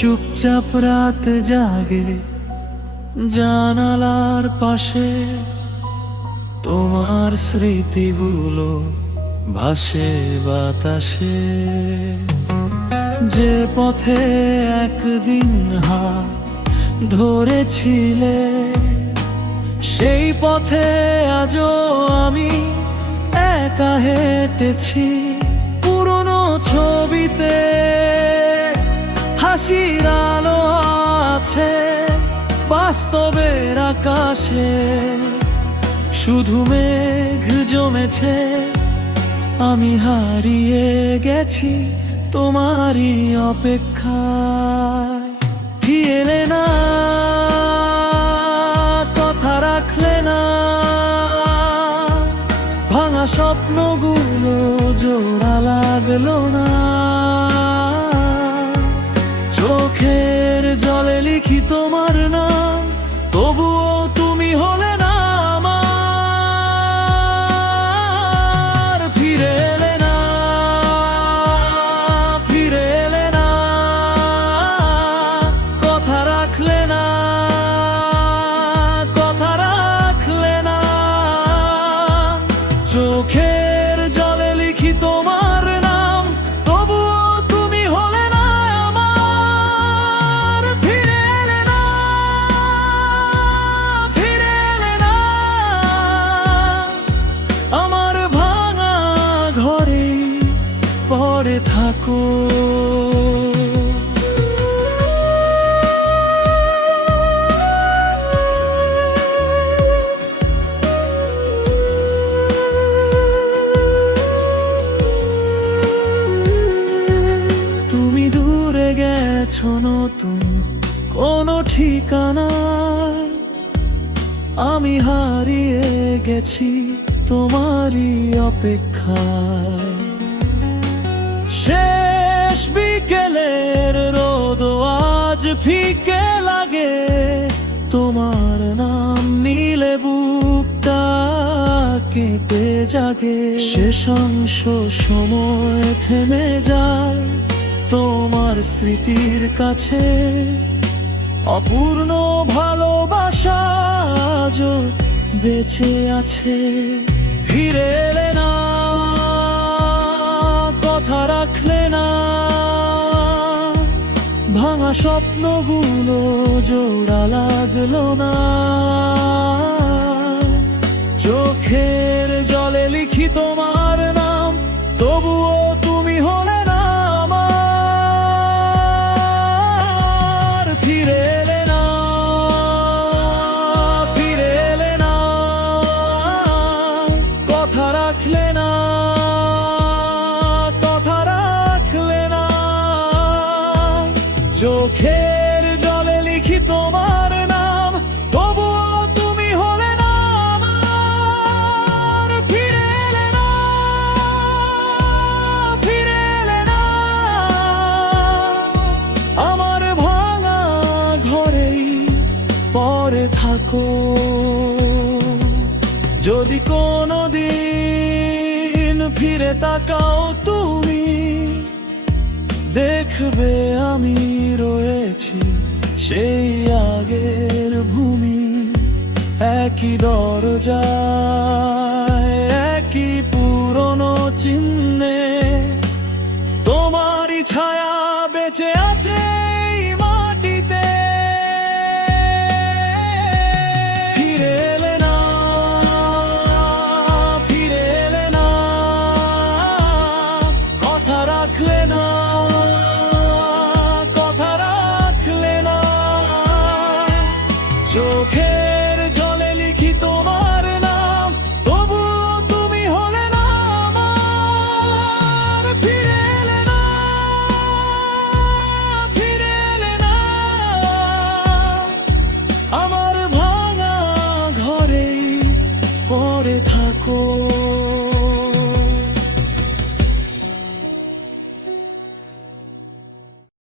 চুপচাপ রাত জাগে জানালার পাশে, তোমার স্মৃতিগুলো ভাসে বাতাসে। যে পথে একদিন হাত ধরেছিলে, সেই পথে আজও আমি একা হেঁটেছি। পুরনো ছবিতে হাসির আলো আছে, বাস্তবের আকাশে শুধু মেঘ জমেছে। আমি হারিয়ে গেছি তোমারই অপেক্ষায়। ফিরে না, কথা রাখলে না, ভাঙা স্বপ্নগুলো জোড়া লাগলো না। চোখের জলে লিখি তোমার নাম, তবুও তুমি হলে না আমার। ফিরে এলে না, ফিরে এলে না, কথা রাখলে না, কথা রাখলে না। চোখের জলে লিখি তোমার নাম, তবুও তুমি হলে না আমার। ফিরে এলে না, ফিরে এলে না, আমার ভাঙা ঘরে পড়ে থাকো। তুমি দূরে গেছো নতুন কোনো ঠিকানায়, আমি হারিয়ে গেছি তোমারই অপেক্ষায়। শেষ বিকেলের রোদ আজ ফিকে লাগে, তোমার নাম নিলে বুকটা কেঁপে জাগে। শেষাংশ সময় থেমে যায় তোমার স্মৃতির কাছে, অপূর্ণ ভালোবাসা আজও বেঁচে আছে। ফিরে এলে না, কথা রাখলে না, ভাঙা স্বপ্নগুলো জোড়া লাগলো না। চোখের জলে লিখি তোমার নাম, তবুও তুমি হলে না আমার। ফিরে এলে না, ফিরে এলে না, কথা রাখলে না, কথা রাখলে না। চোখের জলে লিখি তোমার নাম, তবুও তুমি হলে না আমার। ফিরে এলে না, ফিরে এলে না, আমার ভাঙা ঘরেই পড়ে থাকো। যদি কোনোদিন ফিরে তাকাও তুমি, দেখবে আমি রয়েছি সেই আগের ভূমি। একই দরজায়, একই পুরনো চিহ্নে, তোমারই ছায়া বেঁচে আছে এই মাটিতে। ফিরে এলে না, ফিরে এলে না, কথা রাখলে না, কথা রাখলে না। চোখে